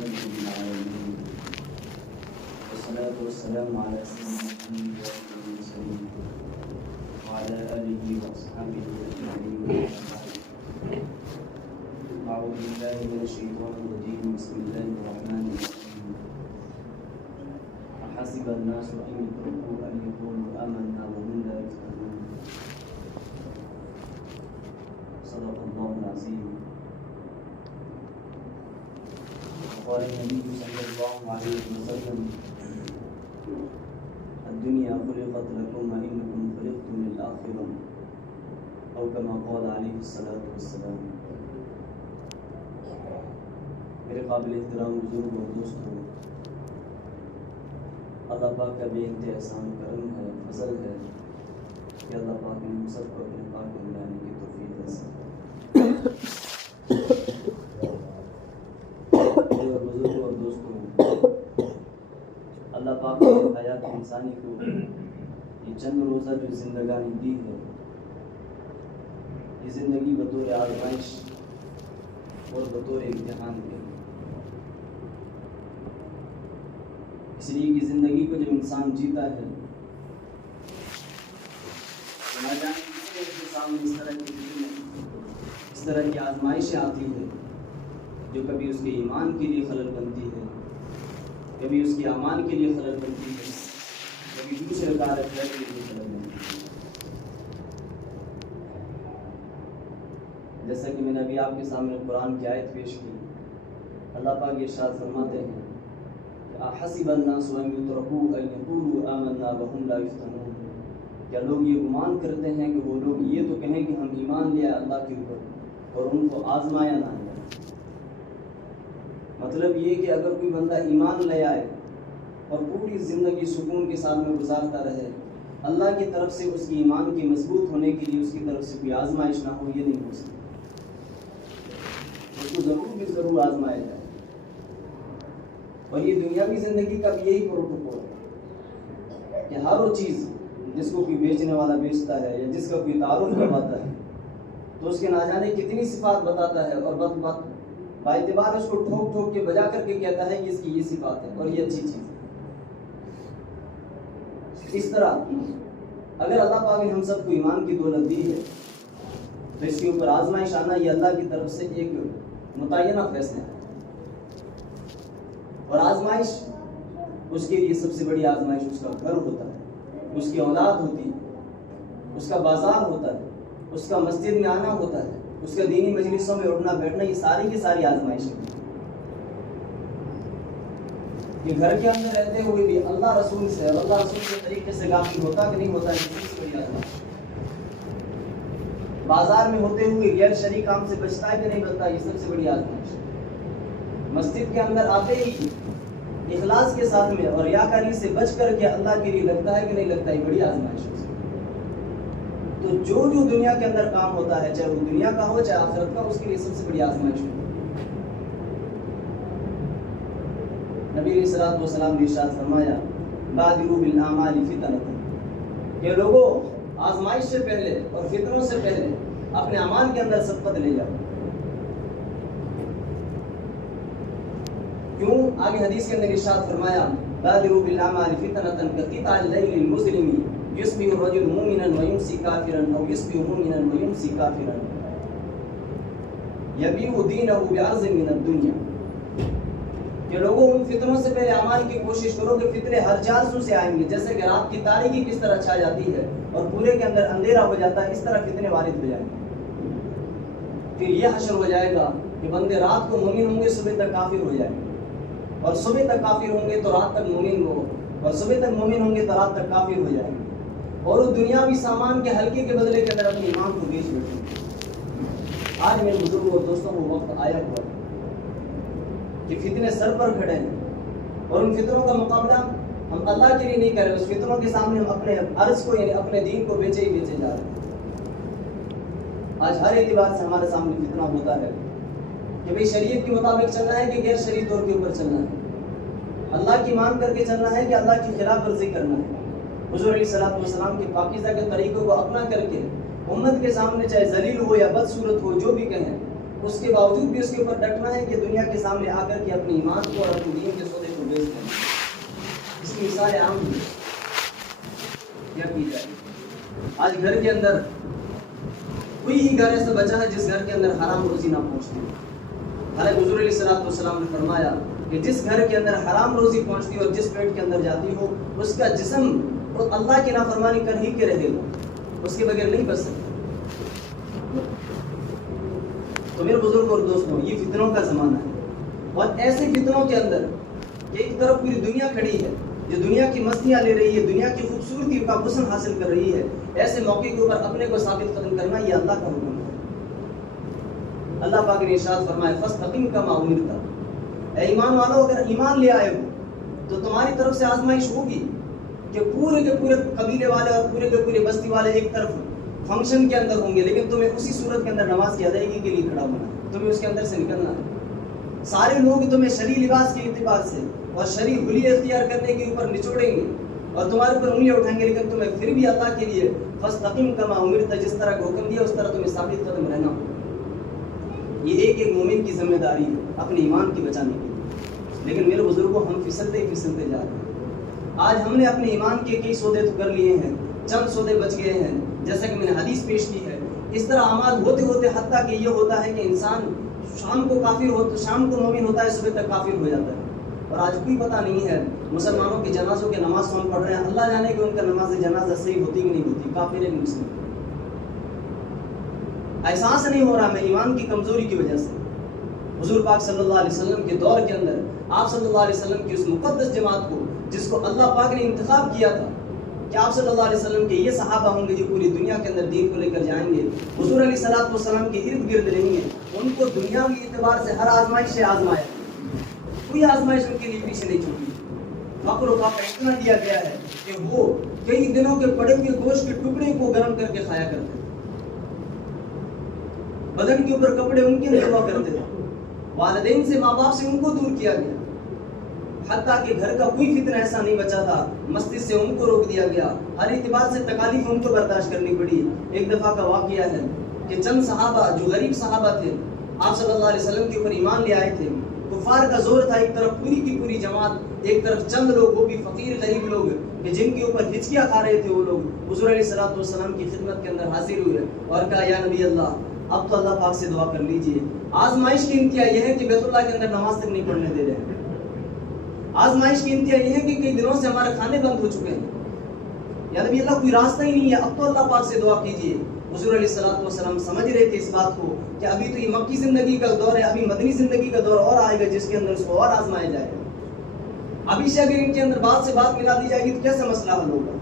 رب العالمين والصلاة والسلام على سيدنا المرسلين وعلى آله وأصحابه أجمعين. أعوذ بالله من الشيطان الرجيم. بسم الله الرحمن الرحيم. أحسب الناس أن يتركوا أن يقولوا آمنا وهم لا يفتنون. صدق الله العظيم. قال النبي صلى الله عليه وسلم: الدنيا خلقت لكم وإنكم خلقتم للآخرة، أو كما قال عليه الصلاة والسلام. میرے قابل احترام بزرگ اور دوستوں، اللہ پاک کا بے انتہا احسان کرم ہے، فضل ہے کہ اللہ پاک نے ہم سب کو اپنے پاک میں ملانے کی توفیق حاصل کی. بزرگ اور دوستوں، اللہ پاک نے حیات انسانی کو یہ چند روزہ جو زندگانی دی ہے، یہ زندگی بطور آزمائش اور بطور امتحان دی. اس لیے کہ زندگی کو جب انسان جیتا ہے نہ جانے کس کے سامنے اس طرح کی آزمائشیں آتی ہے جو کبھی اس کے ایمان کے لیے خلل بنتی ہے، کبھی اس کے امان کے لیے خلل بنتی ہے، کبھی دوسرے کار کے لیے خلل بنتی ہے. جیسا کہ میں نے ابھی آپ کے سامنے قرآن کی آیت پیش کی، اللہ پاک ارشاد فرماتے ہیں: احسب الناس ان يتركوا ان يقولوا آمنا وهم لا يفتنون. کیا لوگ یہ گمان کرتے ہیں کہ وہ لوگ یہ تو کہیں کہ ہم ایمان لیا اللہ کے اوپر اور ان کو آزمایا نہ ہے؟ مطلب یہ کہ اگر کوئی بندہ ایمان لے آئے اور پوری زندگی سکون کے ساتھ میں گزارتا رہے، اللہ کی طرف سے اس کی ایمان کی مضبوط ہونے کے لیے اس کی طرف سے کوئی آزمائش نہ ہو، یہ نہیں ہو سکتا. اس کو ضرور آزمایا جائے. اور یہ دنیاوی زندگی کا بھی یہی پروٹوکول ہے کہ ہر وہ چیز جس کو کوئی بیچنے والا بیچتا ہے یا جس کا کوئی تعارف کرواتا ہے تو اس کے نہ جانے کتنی صفات بتاتا ہے اور باعتبار اس کو ٹھوک ٹھوک کے بجا کر کے کہتا ہے کہ اس کی یہ صفات ہے اور یہ اچھی چیز ہے. اس طرح اگر اللہ پاک نے ہم سب کو ایمان کی دولت دی ہے تو اس کے اوپر آزمائش آنا یہ اللہ کی طرف سے ایک متعینہ فیصلہ ہے. اور آزمائش اس کے لیے سب سے بڑی آزمائش اس کا گھر ہوتا ہے، اس کی اولاد ہوتی ہے، اس کا بازار ہوتا ہے، اس کا مسجد میں آنا ہوتا ہے، اس کا دینی مجلسوں میں اٹھنا بیٹھنا، یہ ساری کی ساری آزمائشیں. یہ گھر کے اندر رہتے ہوئے بھی اللہ رسول سے اور اللہ رسول کے طریقے سے غافل ہوتا کہ نہیں ہوتا، یہ سب سے بڑی آزمائش. بازار میں ہوتے ہوئے غیر شرعی کام سے بچتا ہے کہ نہیں بچتا، یہ سب سے بڑی آزمائش. مسجد کے اندر آتے ہی اخلاص کے ساتھ میں اور ریاکاری سے بچ کر کے اللہ کے لیے لگتا ہے کہ نہیں لگتا، یہ بڑی آزمائش ہے. تو جو دنیا کے اندر کام ہوتا ہے، چاہے وہ دنیا کا ہو چاہے آخرت کا، اس کے لیے سب سے بڑی آزمائش ہے. نبی علیہ الصلوۃ والسلام نے ارشاد فرمایا: بادروا بالاعمال فتنۃ. کہ لوگوں آزمائش سے پہلے اور فتنوں سے پہلے اپنے اعمال کے اندر سبقت لے جاؤ. کیوں؟ آگے حدیث کے اندر ارشاد فرمایا: بادروا بالاعمال فتنۃ كقطع الليل المظلم يصبح الرجل مؤمنا ويمسي كافرا او يصبح مؤمنا ويمسي كافرا يبيع دينه بعرض من الدنيا. کہ لوگوں ان فتنوں سے پہلے اعمال کی کوشش کرو کہ فتنے ہر جانسوں سے آئیں گے. جیسے کہ رات کی تاریکی کس طرح چھا جاتی ہے اور پورے کے اندر اندھیرا ہو جاتا ہے، اس طرح فتنے وارد ہو جائیں گے. پھر یہ حشر ہو جائے گا کہ بندے رات کو مومن ہوں گے، صبح تک کافر ہو جائیں گے، اور صبح تک کافر ہوں گے تو رات تک مومن ہو، اور صبح تک مومن ہوں گے تو رات تک کافر ہو جائیں گے، اور وہ دنیاوی سامان کے ہلکے کے بدلے کے اندر اپنے ایمان کو بیچ بیٹھیں گے. آج میرے بزرگوں اور دوستوں کو وقت آیا ہوا کہ فتنے سر پر کھڑے ہیں اور ان فتنوں کا مقابلہ ہم اللہ کے لیے نہیں کر رہے، اس فتنوں کے سامنے ہم اپنے عرض کو یعنی اپنے دین کو بیچے ہی بیچے جا رہے ہیں. آج ہر اعتبار سے ہمارے سامنے فتنہ ہوتا ہے کہ بھئی شریعت کے مطابق چلنا ہے کہ غیر شرعی طور کے اوپر چلنا ہے، اللہ کی مان کر کے چلنا ہے کہ اللہ کی خلاف ورزی کرنا ہے. حضور علیہ الصلوۃ والسلام کے پاکیزہ کے طریقوں کو اپنا کر کے امت کے سامنے چاہے ذلیل ہو یا بدصورت ہو جو بھی کہیں اس کے باوجود بھی اس کے اوپر ڈٹنا ہے کہ دنیا کے سامنے آ کر کے اپنے ایمان کو اور اپنے دین کے سودے کو بیچ دیں. اس کی مثال عام ہے. کیا کی جائے؟ آج گھر کے اندر کوئی ہی گھر ایسا بچا ہے جس گھر کے اندر حرام روزی نہ پہنچتی. حالانکہ حضور علیہ الصلوۃ نے فرمایا کہ جس گھر کے اندر حرام روزی پہنچتی اور جس پیٹ کے اندر جاتی ہو اس کا جسم تو اللہ کی نافرمانی کر ہی کے رہے گا, اس کے بغیر نہیں بچ سکتا. تو میرے بزرگ اور دوستوں, یہ فتنوں کا زمانہ ہے, اور ایسے فتنوں کے اندر کہ ایک طرف پوری دنیا کھڑی ہے جو دنیا کی مستیاں لے رہی ہے, دنیا کی خوبصورتی کا حسن حاصل کر رہی ہے, ایسے موقع کے اوپر اپنے کو ثابت قدم کرنا یہ اللہ کا حکم ہے. اللہ پاک نے ارشاد فرمایا فاستقم کما امرت, اے ایمان والو اگر ایمان لے آئے ہو تو تمہاری طرف سے آزمائش ہوگی کہ پورے کے پورے قبیلے والے اور پورے کے پورے بستی والے ایک طرف فنکشن کے اندر ہوں گے, لیکن تمہیں اسی صورت کے اندر نماز کی ادائیگی کے لیے کھڑا ہونا ہے, تمہیں اس کے اندر سے نکلنا ہے. سارے لوگ تمہیں شرعی لباس کے اعتبار سے اور شرعی حلی اختیار کرنے کے اوپر نچوڑیں گے اور تمہارے اوپر انگلیاں اٹھائیں گے, لیکن تمہیں پھر بھی اللہ کے لیے فاستقم کما امرت, جس طرح کا حکم دیا اس طرح تمہیں ثابت قدم رہنا ہوگا. یہ ایک ایک مومن کی ذمہ داری ہے اپنے ایمان کی بچانے کی. لیکن میرے بزرگوں, ہم پھسلتے ہی پھسلتے جا رہے ہیں. آج ہم نے اپنے ایمان کے کئی سودے تو کر لیے ہیں, چند سودے بچ گئے ہیں, جیسا کہ میں نے حدیث پیش کی ہے. اس طرح اعمال ہوتے ہوتے حتیٰ کہ یہ ہوتا ہے کہ انسان شام کو کافر ہو تو شام کو مومن ہوتا ہے, صبح تک کافر ہو جاتا ہے. اور آج کوئی پتہ نہیں ہے مسلمانوں کے جنازوں کے نماز کون پڑھ رہے ہیں, اللہ جانے کہ ان کا نماز جنازہ صحیح ہوتی کہ نہیں ہوتی, کافر ہے مسلم. احساس نہیں ہو رہا میں ایمان کی کمزوری کی وجہ سے. حضور پاک صلی اللہ علیہ وسلم کے دور کے اندر آپ صلی اللہ علیہ وسلم کی اس مقدس جماعت کو جس کو اللہ پاک نے انتخاب کیا تھا کہ آپ صلی اللہ علیہ وسلم کے یہ صحابہ ہوں گے جو پوری دنیا کے اندر دین کو لے کر جائیں گے, حضور علیہ الصلوۃ والسلام کے ارد گرد رہیں گے, ان کو دنیاوی اعتبار سے ہر آزمائش سے آزمایا, کوئی آزمائش ان کے لیے پیچھے نہیں چھوٹی. فقر و فاقہ اتنا دیا گیا ہے کہ وہ کئی دنوں کے پڑے ہوئے گوشت کے ٹکڑے کو گرم کر کے کھایا کرتے تھے, بدن کے اوپر کپڑے ان کے اندر ہوا کرتے تھے, والدین سے ماں باپ سے ان کو دور کیا گیا, حتیٰ کہ گھر کا کوئی فتنہ ایسا نہیں بچا تھا, مسجد سے ان کو روک دیا گیا, ہر اعتبار سے تکالیف ان کو برداشت کرنی پڑی. ایک دفعہ کا واقعہ ہے کہ چند صحابہ جو غریب صحابہ تھے آپ صلی اللہ علیہ وسلم کے اوپر ایمان لے آئے تھے, کفار کا زور تھا, ایک طرف پوری کی پوری جماعت, ایک طرف چند لوگ وہ بھی فقیر غریب لوگ کہ جن کے اوپر ہچکیاں کھا رہے تھے, وہ لوگ حضور علیہ الصلوۃ والسلام کی خدمت کے اندر حاضر ہوئے اور کہا یا نبی اللہ اب تو اللہ پاک سے دعا کر لیجئے, آزمائش کی انتہا یہ ہے کہ بیت اللہ کے اندر نماز تک نہیں پڑھنے دے رہے ہیں, آزمائش کی انتہا یہ ہے کہ کئی دنوں سے ہمارے کھانے بند ہو چکے ہیں, یا نبی اللہ کوئی راستہ ہی نہیں ہے, اب تو اللہ پاک سے دعا کیجئے. حضور علیہ الصلوۃ والسلام سمجھ رہے تھے اس بات کو کہ ابھی تو یہ مکی زندگی کا دور ہے, ابھی مدنی زندگی کا دور اور آئے گا جس کے اندر اس کو اور آزمایا جائے گا. ابھی سے اگر ان کے اندر بات سے بات ملا دی جائے گی تو کیسا مسئلہ حل ہوگا,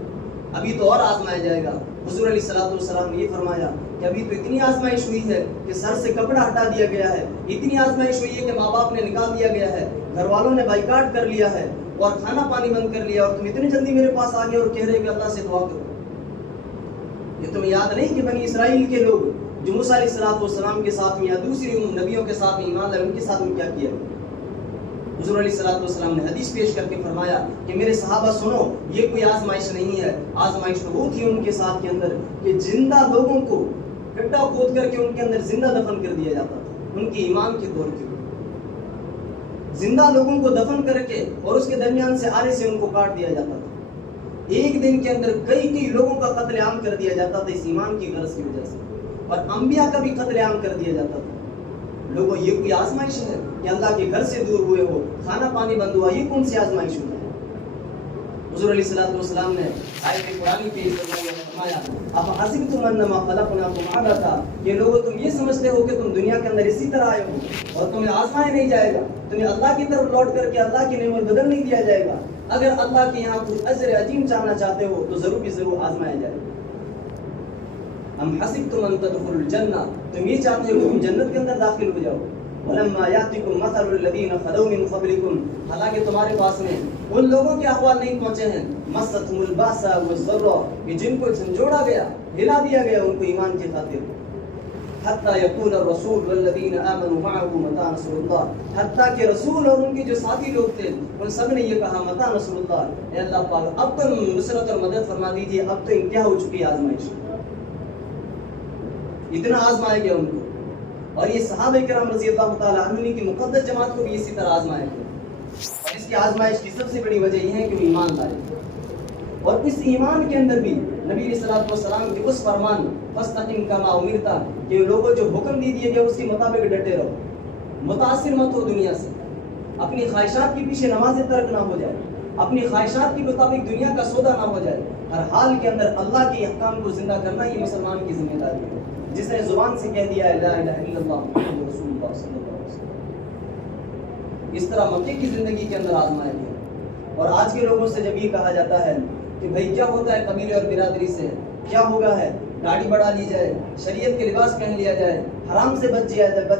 ابھی تو اور آزمایا جائے گا. حضور علیہ الصلوۃ والسلام نے یہ فرمایا کہ ابھی تو اتنی آزمائش ہوئی ہے کہ سر سے کپڑا ہٹا دیا گیا ہے, اتنی آزمائش ہوئی ہے کہ ماں باپ نے نکال دیا گیا ہے, گھر والوں نے بائیکاٹ کر لیا ہے اور کھانا پانی بند کر لیا, اور تم اتنی جلدی میرے پاس آ گئے اور کہہ رہے کہ اللہ سے دعا کرو. یہ تمہیں یاد نہیں کہ بنی اسرائیل کے لوگ جو موسیٰ علیہ الصلوۃ والسلام کے ساتھ یا دوسری نبیوں کے ساتھ ایمان لائے, ان کے ساتھ کیا کیا؟ حضور علیہ الصلوۃ والسلام نے حدیث پیش کر کے فرمایا کہ میرے صحابہ سنو, یہ کوئی آزمائش نہیں ہے, آزمائش تو وہ تھی ان کے ساتھ کے اندر کہ زندہ لوگوں کو گڈھا کھود کر کے ان کے اندر زندہ دفن کر دیا جاتا تھا, ان کی ایمان کے طور کے زندہ لوگوں کو دفن کر کے اور اس کے درمیان سے آرے سے ان کو کاٹ دیا جاتا تھا. ایک دن کے اندر کئی لوگوں کا قتل عام کر دیا جاتا تھا اس ایمان کی غرض کی وجہ سے, اور انبیاء کا بھی قتل عام کر دیا جاتا تھا. لوگوں یہ کوئی آزمائش ہے کہ اللہ کے گھر سے دور ہوئے ہو, کھانا پانی بند ہوا, یہ کون سی آزمائش ہوتا ہے؟ حضور علیہ الصلوۃ والسلام نے آیت قرآنی پیش فرمایا اب حسبتم انما خلقناکم عبثا, یہ لوگوں تم یہ سمجھتے ہو کہ تم دنیا کے اندر اسی طرح آئے ہو اور تمہیں آزمایا نہیں جائے گا, تمہیں اللہ کی طرف لوٹ کر کے اللہ کی نعمت بدل نہیں دیا جائے گا. اگر اللہ کے یہاں کچھ اجر عظیم چاہنا چاہتے ہو تو ضرور بھی ضرور آزمایا جائے گا. ام حسبتم ان تدخلوا الجنہ, تم یہ چاہتے ہو کہ تم جنت کے اندر داخل ہو جاؤ. ولما یاتکم مثل الذین خلوا من قبلکم, حالانکہ تمہارے پاس میں ان لوگوں کے احوال نہیں پہنچے ہیں, مستهم الباساء والضراء, کہ جن کو جھنجھوڑا گیا, ہلا دیا گیا ان کو ایمان کی خاطر, حتی یقول الرسول والذین آمنوا معه متى نصر اللہ, حتیٰ کہ رسول اور ان کے جو ساتھی لوگ تھے ان سب نے یہ کہا متى نصر اللہ, اے اللہ پاک اب تو نصرت اور مدد فرما دیجیے, اب تو انتہا ہو چکی آزمائش, اتنا آزمایا گیا ان کو. اور یہ صحابہ کرام رضی اللہ تعالیٰ عنہ کی مقدس جماعت کو بھی اسی طرح آزمائے تھے. اور اس کی آزمائش کی سب سے بڑی وجہ یہ ہے کہ وہ ایمان لائے. اور اس ایمان کے اندر بھی نبی علیہ الصلوۃ والسلام کے اس فرمان فاستقم کما امرتا کہ لوگوں جو حکم دے دیا گیا اس کے مطابق ڈٹے رہو, متاثر مت ہو دنیا سے, اپنی خواہشات کے پیچھے نماز ترک نہ ہو جائے, اپنی خواہشات کے مطابق دنیا کا سودا نہ ہو جائے. ہر حال کے اندر اللہ کے احکام کو زندہ کرنا یہ مسلمان کی ذمہ داری ہے. جس نے زبان سے کہہ دیا ہے لا الہ الا اللہ محمد رسول اللہ صلی اللہ علیہ وسلم, اس طرح مکے کی زندگی کے اندر آزمائے گئے. اور آج کے لوگوں سے جب یہ کہا جاتا ہے کہ بھائی کیا ہوتا ہے قبیلے اور برادری سے, کیا ہوگا ہے داڑھی بڑھا لی جائے, شریعت کے لباس پہن لیا جائے, حرام سے بچ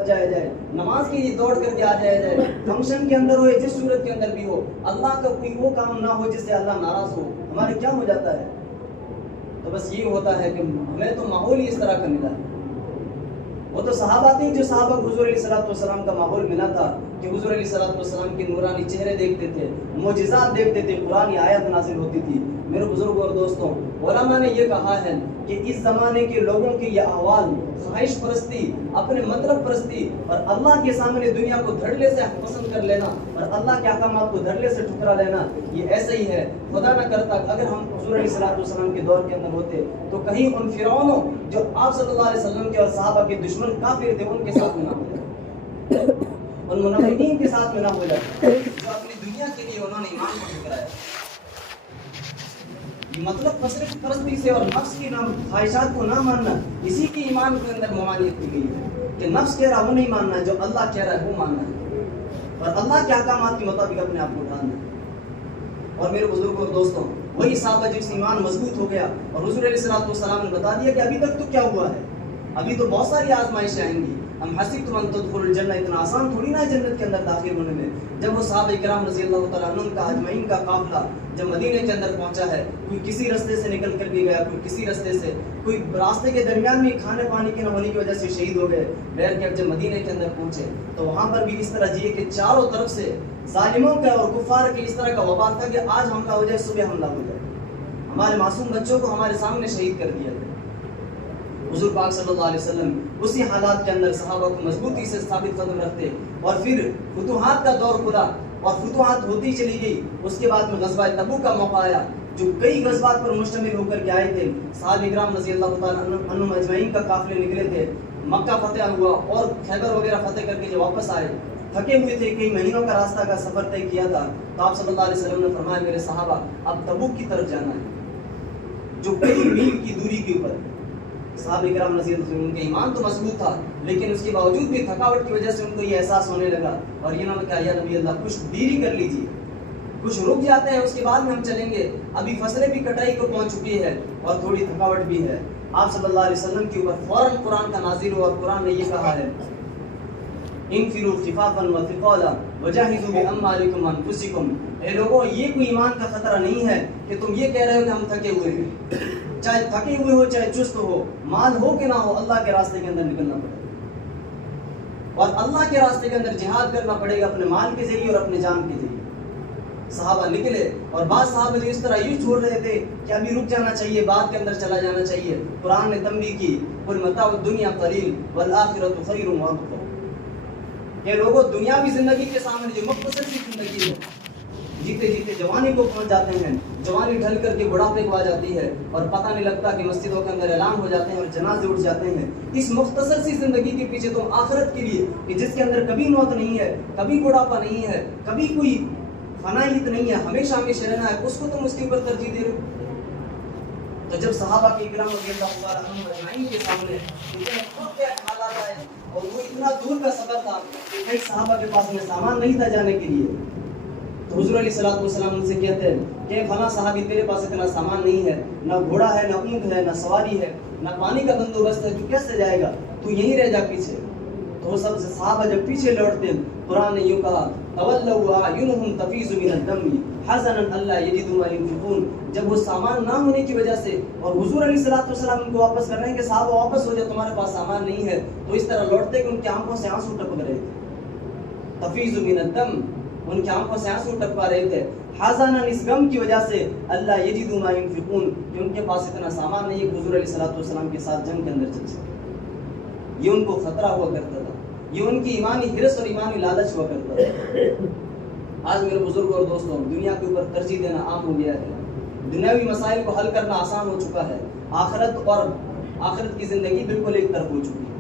جایا جائے, نماز کے لیے دوڑ کر کے آ جایا جائے, فنکشن کے اندر ہو جس صورت کے اندر بھی ہو, اللہ کا کوئی وہ کام نہ ہو جس سے اللہ ناراض ہو, ہمارے کیا ہو جاتا ہے؟ تو بس یہ ہوتا ہے کہ ہمیں تو ماحول ہی اس طرح کا ملا ہے. وہ تو صحابہ تھے جو صحابہ حضور علیہ الصلوۃ والسلام کا ماحول ملا تھا کہ حضور علیہ الصلوۃ والسلام کے نورانی چہرے دیکھتے تھے, معجزات دیکھتے تھے, قرآن آیات نازل ہوتی تھی. میرے بزرگوں اور دوستوں, علماء نے یہ کہا ہے کہ اس زمانے کے لوگوں کی یہ احوال, خواہش پرستی, اپنے مطلب پرستی اور اللہ کے سامنے دنیا کو دھڑلے سے پسند کر لینا اور اللہ کے احکامات کو دھڑلے سے ٹھکرا لینا, یہ ایسا ہی ہے. خدا نہ کرتا اگر ہم حضور علیہ الصلوۃ والسلام کے دور کے اندر ہوتے تو کہیں ان فرعونوں جو آپ صلی اللہ علیہ وسلم کے اور صحابہ کے دشمن کافر تھے ان کے ساتھ میں نہ ہو جائے, ان منافقین کے ساتھ میں نہ ہو جائے جو اپنی دنیا کے لیے انہوں نے ایمان کو ٹھکرایا. مطلب پرستی سے اور نفس کی خواہشات کو نہ ماننا, اسی کی ایمان کے اندر ممانعت کی گئی ہے کہ نفس کہہ رہا وہ نہیں ماننا ہے, جو اللہ کہہ رہا ہے وہ ماننا ہے اور اللہ کے احکامات کے مطابق اپنے آپ کو ڈالنا ہے. اور میرے بزرگوں اور دوستوں, وہی صحابہ جس سے ایمان مضبوط ہو گیا اور حضور علیہ الصلوۃ والسلام نے بتا دیا کہ ابھی تک تو کیا ہوا ہے, ابھی تو بہت ساری آزمائشیں آئیں گی. ہم حسبتم ان تدخلوا الجنہ, اتنا آسان تھوڑی نہ ہے جنت کے اندر داخل ہونے میں. جب وہ صحابہ کرام رضی اللہ تعالیٰ عنہ کا اجمعین کا قافلہ جب مدینے کے اندر پہنچا ہے, کوئی کسی راستے سے نکل کر کے گیا, کوئی کسی راستے سے, کوئی راستے کے درمیان میں کھانے پانی کے نہ ہونے کی وجہ سے شہید ہو گئے. بہر کے جب مدینے کے اندر پہنچے تو وہاں پر بھی اس طرح جیے کہ چاروں طرف سے ظالموں کا اور کفار کے اس طرح کا وبال تھا کہ آج حملہ ہو جائے, صبح حملہ ہو جائے. ہمارے معصوم بچوں کو ہمارے سامنے شہید کر دیا گیا. حضور پاک صلی اللہ علیہ وسلم اسی حالات کے اندر صحابہ کو مضبوطی سے ثابت قدم رکھتے اور پھر فتوحات کا دور کھلا اور فتوحات ہوتی چلی گئی. اس کے بعد میں غزوہ تبوک کا موقع آیا جو کئی غزوات پر مشتمل ہو کر کے آئے تھے. صحابہ کرام رضی اللہ تعالیٰ عنہم اجمعین کا قافلے نکلے تھے, مکہ فتح ہوا اور خیبر وغیرہ فتح کر کے جو واپس آئے تھکے ہوئے تھے, کئی مہینوں کا راستہ کا سفر طے کیا تھا. تو آپ صلی اللہ علیہ وسلم نے فرمایا میرے صحابہ اب تبوک کی طرف جانا ہے جو کئی میل کی دوری کے اوپر. صحابہ کرام رضی اللہ عنہ کے ایمان تو مضبوط تھا لیکن اس کے باوجود بھی تھکاوٹ کی وجہ سے ان کو یہ احساس ہونے لگا اور انہوں نے کہا یا نبی اللہ کچھ دیری کر لیجیے, کچھ رک جاتے ہیں, اس کے بعد میں ہم چلیں گے, ابھی فصلیں بھی کٹائی کو پہنچ چکی ہے اور تھوڑی تھکاوٹ بھی ہے. آپ صلی اللہ علیہ وسلم کے اوپر فوراً قرآن کا نازل ہوا اور قرآن نے یہ کہا ہے انفروا خفافا وثقالا وجاہدوا باموالکم وانفسکم. اے لوگوں, یہ کوئی ایمان کا خطرہ نہیں ہے کہ تم یہ کہہ رہے ہو کہ ہم تھکے ہوئے ہیں. چاہے تھکے ہوئے ہو, چاہے چست ہو, مال ہو کہ نہ ہو, اللہ کے راستے کے اندر نکلنا پڑے گا اور اللہ کے راستے کے اندر جہاد کرنا پڑے گا اپنے مال کے ذریعے اور اپنے جان کے ذریعے. صحابہ نکلے اور بعض صحابہ جو اس طرح یوں چھوڑ رہے تھے کہ ابھی رک جانا چاہیے, بعد کے اندر چلا جانا چاہیے. قرآن نے تنبیہ کی قل متاع الدنیا قلیل والآخرۃ خیر وابقیٰ. کہ لوگوں دنیاوی زندگی کے سامنے جو مختصر سی زندگی ہے, جیتے جیتے جوانی کو پہنچ جاتے ہیں, جوانی ڈھل کر کے بڑھاپے کو آ جاتی ہے اور پتہ نہیں لگتا کہ مسجدوں کے اندر اعلان ہو جاتے ہیں اور جنازے اٹھ جاتے ہیں. اس مختصر سی زندگی کے پیچھے تم آخرت کے لیے کہ جس کے اندر کبھی موت نہیں ہے, کبھی بڑھاپا نہیں ہے, کبھی کوئی فنائیت نہیں ہے, ہمیشہ ہمیشہ رہنا ہے, اس کو تم اس کے اوپر ترجیح دے رہے ہو. تو جب صحابہ کے کرام رضی اللہ تعالیٰ عنہم اجمعین کے سامنے اتنے خود کے حالات آئے اور وہ اتنا دور کا سفر تھا کہ کئی صحابہ کے پاس میں سامان نہیں تھا جانے کے لیے, تو حضور علیہ الصلوۃ والسلام ان سے کہتے ہیں کہ فلاں صحابی تیرے پاس اتنا سامان نہیں ہے, نہ گھوڑا ہے, نہ اونٹ ہے, نہ سواری ہے, نہ پانی کا بندوبست ہے, تو کیسے جائے گا, تو یہیں رہ جا پیچھے. تو وہ سب صحابہ جب پیچھے لوٹتے قرآن نے یوں کہا تولوا اعینہم تفیض من الدم حزنا الا یجدوا ما ينفقون. جب وہ سامان نہ ہونے کی وجہ سے اور حضور علیہ الصلوۃ والسلام ان کو واپس کر رہے ہیں کہ صحابہ واپس ہو جاؤ تمہارے پاس سامان نہیں ہے, تو اس طرح لوٹتے کہ ان کی آنکھوں سے آنسو ٹپک رہے تھے. تفیض من الدم, ان کی آنکھوں سے آنسو ٹپکا رہے تھے. حزنا, اس غم کی وجہ سے, اللہ یجدوا ما ينفقون, کہ ان کے پاس اتنا سامان نہیں ہے کہ حضور علیہ الصلوۃ والسلام کے ساتھ جنگ کے اندر چل سکے. یہ ان کو خطرہ ہوا کرتا تھا، یہ ان کی ایمانی حرص اور ایمانی لالچ ہوا کرتا تھا۔ آج میرے بزرگ اور دوستوں، دنیا کے اوپر ترجیح دینا عام ہو گیا ہے، دنیاوی مسائل کو حل کرنا آسان ہو چکا ہے، آخرت کی زندگی بالکل ایک طرف ہو چکی ہے۔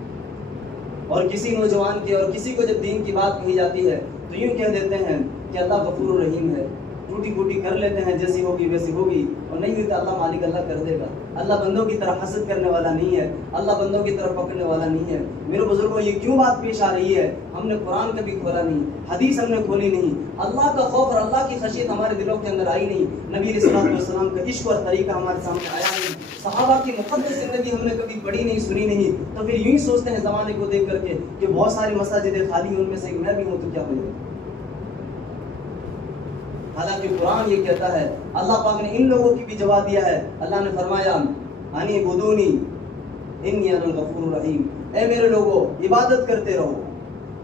اور کسی نوجوان کے اور کسی کو جب دین کی بات کہی جاتی ہے تو یوں کہہ دیتے ہیں کہ اللہ غفور الرحیم ہے، ٹوٹی پھوٹی کر لیتے ہیں، جیسی ہوگی ویسی ہوگی، اور نہیں ہوئی تو اللہ مالک اللہ کر دے گا۔ اللہ بندوں کی طرف حسد کرنے والا نہیں ہے، اللہ بندوں کی طرف پکڑنے والا نہیں ہے۔ میرے بزرگوں، یہ کیوں بات پیش آ رہی ہے؟ ہم نے قرآن کبھی کھولا نہیں، حدیث ہم نے کھولی نہیں، اللہ کا خوف اور اللہ کی خشیت ہمارے دلوں کے اندر آئی نہیں، نبی علیہ السلام کا عشق اور طریقہ ہمارے سامنے آیا نہیں، صحابہ کی مقدس زندگی ہم نے کبھی پڑھی نہیں، سنی نہیں، تو پھر یوں ہی سوچتے ہیں زمانے کو دیکھ کر کے کہ بہت ساری مساجد خالی ہیں، ان میں سے ایک میں بھی ہوں تو کیا ہو جائے۔ حالانکہ قرآن یہ کہتا ہے، اللہ پاک نے ان لوگوں کی بھی جواب دیا ہے، اللہ نے فرمایا انی بدونی انی انا الغفور الرحیم، اے میرے لوگوں عبادت کرتے رہو،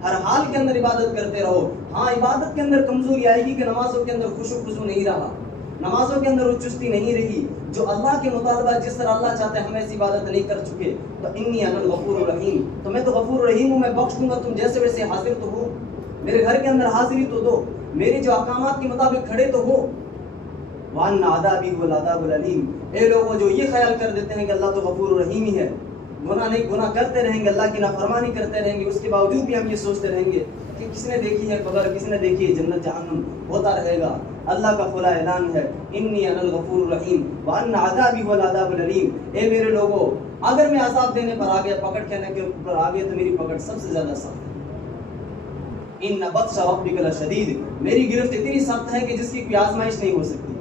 ہر حال کے اندر عبادت کرتے رہو۔ ہاں، عبادت کے اندر کمزوری آئے گی کہ نمازوں کے اندر خشوع خضوع نہیں رہا، نمازوں کے اندر وہ چستی نہیں رہی، جو اللہ کے مطالبہ جس طرح اللہ چاہتے ہیں ہم ایسی عبادت نہیں کر چکے، تو انی انا الغفور الرحیم، تو میں تو غفور الرحیم ہوں، میں بخش دوں گا، تم جیسے ویسے حاضر تو ہو، میرے گھر کے اندر حاضری تو دو، میرے جو احکامات کے مطابق کھڑے تو ہو۔ وَأَنَّ عَذَابِي هُوَ الْعَذَابُ الْأَلِيمُ، اے لوگوں جو یہ خیال کر دیتے ہیں کہ اللہ تو غفور الرحیم ہی ہے، گناہ کرتے رہیں گے، اللہ کی نافرمانی کرتے رہیں گے، اس کے باوجود بھی ہم یہ سوچتے رہیں گے کہ کس نے دیکھی ہے قبر، کس نے دیکھی ہے جنت جہنم، ہوتا رہے گا۔ اللہ کا کھلا اعلان ہے، انی انا الغفور الرحیم وَأَنَّ عَذَابِي هُوَ الْعَذَابُ الْأَلِيمُ، اے میرے لوگوں اگر میں عذاب دینے پر آ گیا، پکڑ کھانے کے اوپر آ گیا، تو میری پکڑ سب سے زیادہ سخت ہے۔ ان بطش ربک لشدید، میری گرفت اتنی سخت ہے کہ جس کی کوئی آزمائش نہیں ہو سکتی۔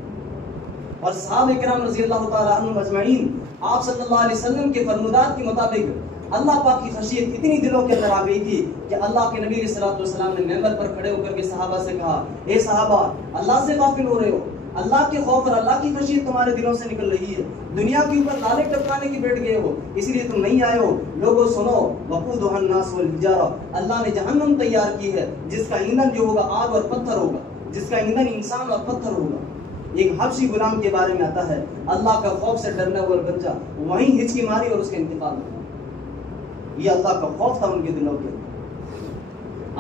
اور صحابہ کرام رضی اللہ تعالی عنہم اجمعین، آپ صلی اللہ علیہ وسلم کے فرمودات کے مطابق اللہ پاک کی خشیت اتنی دلوں کے اندر آ گئی تھی کہ اللہ کے نبی علیہ السلام نے ممبر پر کھڑے ہو کر کے صحابہ سے کہا، اے صحابہ، اللہ سے غافل ہو رہے ہو، اللہ کے خوف اور اللہ کی خشیت تمہارے دلوں سے نکل رہی ہے، دنیا کے اوپر لالے ٹپکانے کی بیٹھ گئے ہو، اس لیے تم نہیں آئے ہو۔ لوگوں سنو، وقودها الناس والحجارہ، اللہ نے جہنم تیار کی ہے جس کا ایندھن جو ہوگا آگ اور پتھر ہوگا، جس کا ایندھن انسان اور پتھر ہوگا۔ ایک حبشی غلام کے بارے میں آتا ہے، اللہ کا خوف سے ڈرنے والا بچہ وہیں ہچکی ماری اور اس کے انتقال ہوا۔ یہ اللہ کا خوف تھا ان کے دلوں کے۔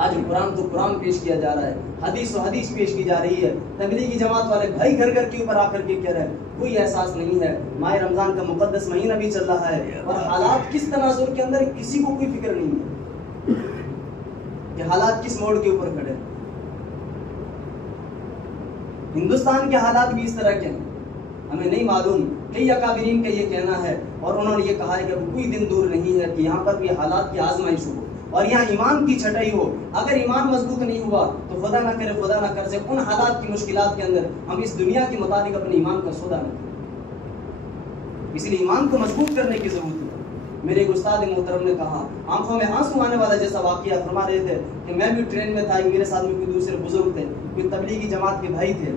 آج قرآن تو قرآن پیش کیا جا رہا ہے، حدیث و حدیث پیش کی جا رہی ہے، تبلیغی جماعت والے بھائی گھر گھر کے اوپر آ کر کے کہہ رہے ہیں، کوئی احساس نہیں ہے، ماہ رمضان کا مقدس مہینہ بھی چل رہا ہے اور حالات کس تناظر کے اندر کسی کو کوئی فکر نہیں ہے کہ حالات کس موڑ کے اوپر کھڑے ہیں۔ ہندوستان کے حالات بھی اس طرح کے ہیں، ہمیں نہیں معلوم، کئی اکابرین کا یہ کہنا ہے اور انہوں نے یہ کہا ہے کہ کوئی دن دور نہیں ہے کہ یہاں پر بھی حالات کی آزمائش ہو اور یہاں ایمان کی چھٹائی ہو۔ اگر ایمان مضبوط نہیں ہوا تو خدا نہ کرے سے ان حالات کی مشکلات کے اندر ہم اس دنیا کے مطابق اپنے ایمان کا سودا نہ کریں، اس لیے ایمان کو مضبوط کرنے کی ضرورت ہے۔ میرے ایک استاد محترم نے کہا، آنکھوں میں آنسو آنے والا جیسا واقعہ فرما رہے تھے کہ میں بھی ٹرین میں تھا، میرے ساتھ میں کوئی دوسرے بزرگ تھے، کوئی تبلیغی جماعت کے بھائی تھے،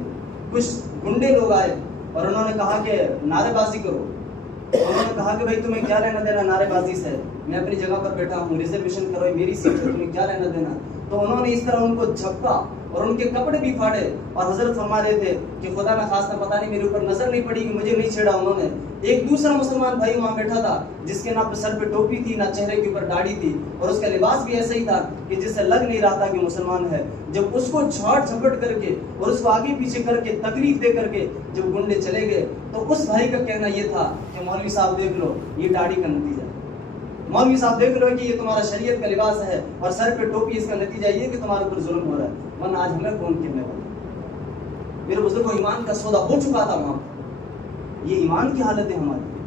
کچھ گنڈے لوگ آئے اور انہوں نے کہا کہ نعرے بازی کرو۔ انہوں نے کہا کہ بھائی تمہیں کیا لینا دینا نعرے بازی سے، میں اپنی جگہ پر بیٹھا ہوں، ریزرویشن کرو، میری سیٹ ہے، تمہیں کیا لینا دینا۔ تو انہوں نے اس طرح ان کو جھپکا اور ان کے کپڑے بھی پھاڑے، اور حضرت فرما رہے تھے کہ خدا نہ خواستہ پتہ نہیں میرے اوپر نظر نہیں پڑی کہ مجھے نہیں چھیڑا انہوں نے۔ ایک دوسرا مسلمان بھائی وہاں بیٹھا تھا جس کے نہ سر پہ ٹوپی تھی نہ چہرے کے اوپر داڑھی تھی اور اس کا لباس بھی ایسا ہی تھا کہ جس سے لگ نہیں رہا تھا کہ مسلمان ہے۔ جب اس کو جھاڑ جھپٹ کر کے اور اس کو آگے پیچھے کر کے تکلیف دے کر کے جب گنڈے چلے گئے تو اس بھائی کا کہنا یہ تھا کہ مولوی صاحب دیکھ لو یہ داڑھی کا نتیجہ، مولوی صاحب دیکھ لو کہ یہ تمہارا شریعت کا لباس ہے اور سر پہ ٹوپی، اس کا نتیجہ یہ کہ تمہارے اوپر ظلم ہو رہا ہے، ورنہ آج ہمیں کون کہنے والا۔ میرے بزرگوں، ایمان کا سودا ہو چکا تھا وہاں۔ یہ ایمان کی حالت ہے ہماری،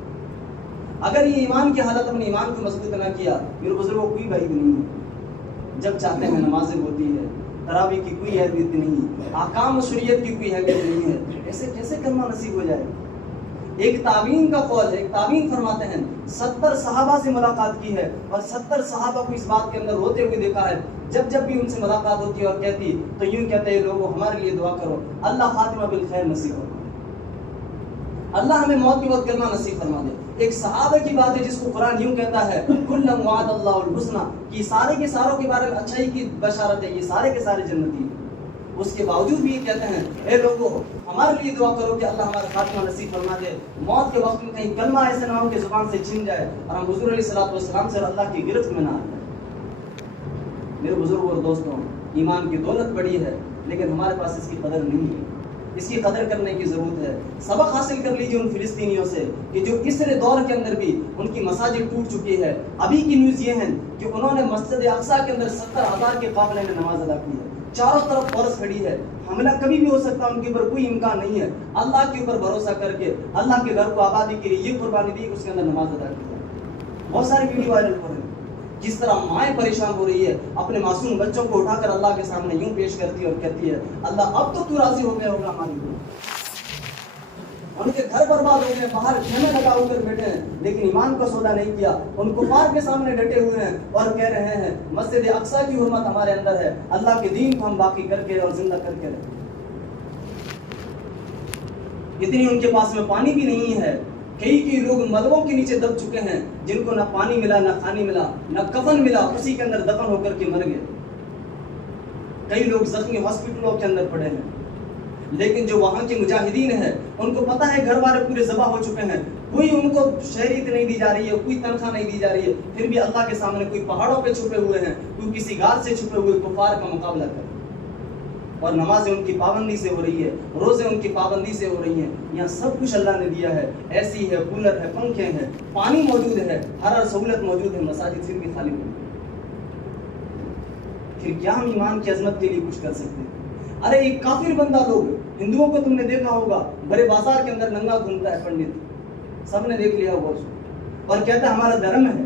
اگر یہ ایمان کی حالت اپنے ایمان کو مضبوط نہ کیا، میرے بزرگوں کوئی بھائی نہیں ہے، جب چاہتے ہیں نمازیں ہوتی ہے، تراویح کی کوئی اہمیت نہیں، احکام و شریعت کی کوئی اہمیت نہیں ہے، ایسے کیسے کلمہ نصیب ہو جائے۔ ایک تابعین کا قول ہے، ایک تابعین فرماتے ہیں 70 صحابہ سے ملاقات کی ہے اور 70 صحابہ کو اس بات کے اندر روتے ہوئے دیکھا ہے، جب جب بھی ان سے ملاقات ہوتی ہے اور کہتی تو یوں کہتے ہیں، لوگوں ہمارے لیے دعا کرو، اللہ خاتمہ بالخیر نصیب فرما، اللہ ہمیں موت کے وقت کلمہ نصیب فرما دے۔ ایک صحابہ کی بات ہے جس کو قرآن یوں کہتا ہے، کلم وعد اللہ الحسنى، کہ سارے کے ساروں کے بارے میں اچھائی کی بشارت ہے، یہ سارے کے سارے جنتی ہیں۔ اس کے باوجود بھی یہ کہتے ہیں اے لوگوں ہمارے لیے دعا کرو کہ اللہ ہمارا خاتمہ نصیب فرما دے، موت کے وقت میں کہیں کلمہ ایسے نہ ہو کہ زبان سے چھن جائے اور ہم حضور علیہ السلام سے اللہ کی گرفت میں نہ آ جائے۔ میرے بزرگ اور دوستوں، ایمان کی دولت بڑی ہے لیکن ہمارے پاس اس کی قدر نہیں ہے، اس کی قدر کرنے کی ضرورت ہے۔ سبق حاصل کر لیجیے ان فلسطینیوں سے کہ جو تیسرے دور کے اندر بھی ان کی مساجد ٹوٹ چکی ہے۔ ابھی کی نیوز یہ ہے کہ انہوں نے مسجد اقصیٰ کے اندر 70,000 کے قافلے میں نماز ادا کی ہے، چاروں طرف فورس کھڑی ہے، حملہ کبھی بھی ہو سکتا، ان کے اوپر کوئی امکان نہیں ہے۔ اللہ کے اوپر بھروسہ کر کے اللہ کے گھر کو آبادی کے لیے یہ قربانی دی، اس کے اندر نماز ادا کی ہے۔ بہت ساری ویڈیو وائرل ہو رہے ہیں جس طرح مائیں پریشان ہو رہی ہے، اپنے معصوم بچوں کو اٹھا کر اللہ کے سامنے یوں پیش کرتی ہے اور کہتی ہے اللہ اب تو راضی ہو گیا ہوگا ہماری کو۔ ان کے گھر برباد ہو گئے، باہر خیمے لگا ہو کر بیٹھے ہیں لیکن ایمان کا سودا نہیں کیا، ان کفار کے سامنے ڈٹے ہوئے ہیں اور کہہ رہے ہیں مسجد اقصیٰ کی حرمت ہمارے اندر ہے، اللہ کے دین کو ہم باقی کر کے اور زندہ کر کے رہیں۔ اتنی ان کے پاس میں پانی بھی نہیں ہے، کئی لوگ ملبوں کے نیچے دب چکے ہیں جن کو نہ پانی ملا، نہ کھانی ملا، نہ کفن ملا، اسی کے اندر دفن ہو کر کے مر گئے۔ کئی لوگ زخمی ہاسپٹلوں کے اندر پڑے ہیں، لیکن جو وہاں کے مجاہدین ہیں ان کو پتا ہے گھر والے پورے ذبح ہو چکے ہیں، کوئی ان کو شہریت نہیں دی جا رہی ہے، کوئی تنخواہ نہیں دی جا رہی ہے، پھر بھی اللہ کے سامنے کوئی پہاڑوں پہ چھپے ہوئے ہیں، کوئی کسی غار سے چھپے ہوئے کفار کا مقابلہ کر، اور نمازیں ان کی پابندی سے ہو رہی ہے، روزے ان کی پابندی سے ہو رہی ہیں۔ یہاں سب کچھ اللہ نے دیا ہے، ایسی ہے، کولر ہے، پنکھے ہیں، پانی موجود ہے، ہر سہولت موجود ہے، مساجد پھر بھی خالی ہوئی۔ پھر کیا ہم ایمان کی عظمت کے لیے کچھ کر سکتے ہیں؟ ارے ایک کافر بندہ، لوگ ہندوؤں کو تم نے دیکھا ہوگا بڑے بازار کے اندر ننگا گھومتا ہے، پنڈت سب نے دیکھ لیا ہوگا اس کو، اور کہتا ہے ہمارا دھرم ہے،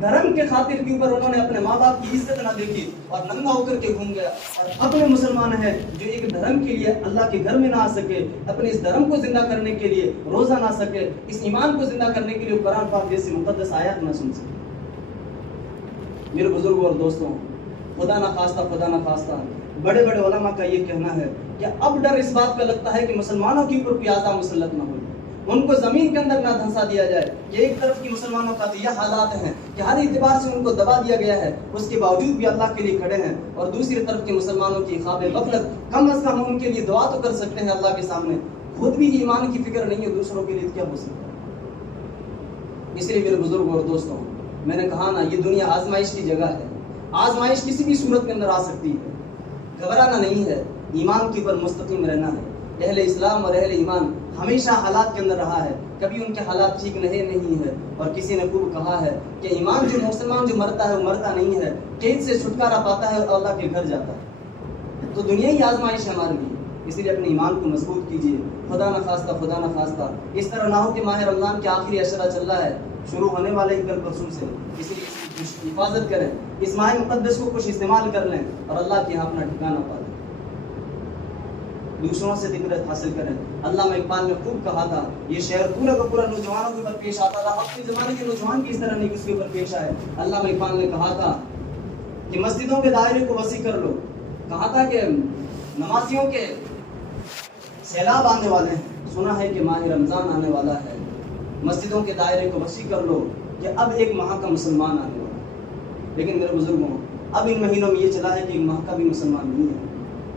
دھرم کے خاطر کے اوپر انہوں نے اپنے ماں باپ کی عزت نہ دیکھی اور ننگا ہو کر کے گھوم گیا، اور اپنے مسلمان ہیں جو ایک دھرم کے لیے اللہ کے گھر میں نہ آ سکے، اپنے اس دھرم کو زندہ کرنے کے لیے روزہ نہ سکے، اس ایمان کو زندہ کرنے کے لیے قرآن پاک جیسی مقدس آیات نہ سن سکے۔ میرے بزرگوں اور دوستوں، خدا نہ خواستہ بڑے بڑے علماء کا یہ کہنا ہے کہ اب ڈر اس بات کا لگتا ہے کہ مسلمانوں کے اوپر کوئی اعضاء مسلط نہ ہو، ان کو زمین کے اندر نہ دھنسا دیا جائے، کہ ایک طرف کی مسلمانوں کا تو یہ حالات ہیں کہ ہر اعتبار سے ان کو دبا دیا گیا ہے، اس کے باوجود بھی اللہ کے لیے کھڑے ہیں، اور دوسری طرف کے مسلمانوں کی خواب غفلت، کم از کم ان کے لیے دعا تو کر سکتے ہیں اللہ کے سامنے، خود بھی ایمان کی فکر نہیں ہے، دوسروں کے لیے کیا ہو سکتا ہے؟ اس لیے میرے بزرگوں اور دوستوں، میں نے کہا نا یہ دنیا آزمائش کی جگہ ہے، آزمائش کسی بھی صورت کے اندر آ سکتی ہے، گھبرانا نہیں ہے، ایمان کے اوپر مستقیم رہنا ہے۔ اہل اسلام اور اہل ایمان ہمیشہ حالات کے اندر رہا ہے، کبھی ان کے حالات ٹھیک نہیں ہے، اور کسی نے خوب کہا ہے کہ ایمان جو مسلمان جو مرتا ہے وہ مرتا نہیں ہے، قید سے چھٹکارا پاتا ہے اور اللہ کے گھر جاتا ہے۔ تو دنیا ہی آزمائش ہے ہمارے لیے، اس لیے اپنے ایمان کو مضبوط کیجیے، خدا نہ خواستہ اس طرح نہ ہو کہ ماہ رمضان کے آخری عشرہ چل رہا ہے، شروع ہونے والے ہی کل پرسوں سے، اس لیے اس کی حفاظت کریں، اس ماہ مقدس کو کچھ استعمال کر لیں اور اللہ کے یہاں اپنا ٹھکانہ پا لیں، دوسروں سے عبرت حاصل کریں۔ علامہ اقبال نے خوب کہا تھا، یہ شعر پورا کا پورا نوجوانوں کے اوپر پیش آتا تھا، اب کے زمانے کے نوجوان کی اس طرح نہیں اس کے اوپر پیش آئے۔ علامہ اقبال نے کہا تھا کہ مسجدوں کے دائرے کو وسیع کر لو، کہا تھا کہ نمازیوں کے سیلاب آنے والے ہیں، سنا ہے کہ ماہ رمضان آنے والا ہے، مسجدوں کے دائرے کو وسیع کر لو کہ اب ایک ماہ کا مسلمان آنے والا ہے۔ لیکن میرے بزرگوں، اب ان مہینوں میں یہ چلا ہے کہ ایک ماہ کا بھی مسلمان نہیں ہے،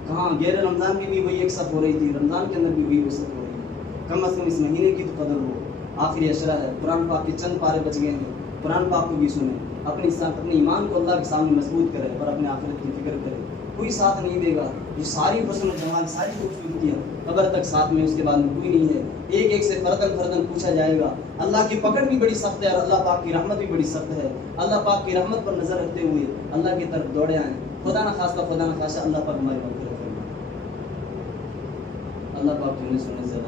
کہاں غیر رمضان میں بھی وہی ایک صف ہو رہی تھی، رمضان کے اندر بھی وہی صف ہو رہی ہے، کم از کم اس مہینے کی تو قدر ہو، آخری عشرہ ہے، قرآن پاک کے چند پارے بچ گئے ہیں، قرآن پاک کو بھی سنیں، اپنے ایمان کو اللہ کے سامنے مضبوط کرے اور اپنے آخرت کی فکر کرے۔ کوئی ساتھ نہیں دے گا، یہ ساری حسن و جمال، ساری خوبصورتیاں قبر تک ساتھ میں، اس کے بعد میں کوئی نہیں ہے، ایک ایک سے فردن پوچھا جائے گا۔ اللہ کی پکڑ بھی بڑی سخت ہے اور اللہ پاک کی رحمت بھی بڑی سخت ہے، اللہ پاک کی رحمت پر نظر رکھتے ہوئے اللہ کی طرف دوڑے آئیں، خدا نہ خواستہ اللہ پاک ہماری مغفرت کرے، اللہ پاک ہمیں سننے سے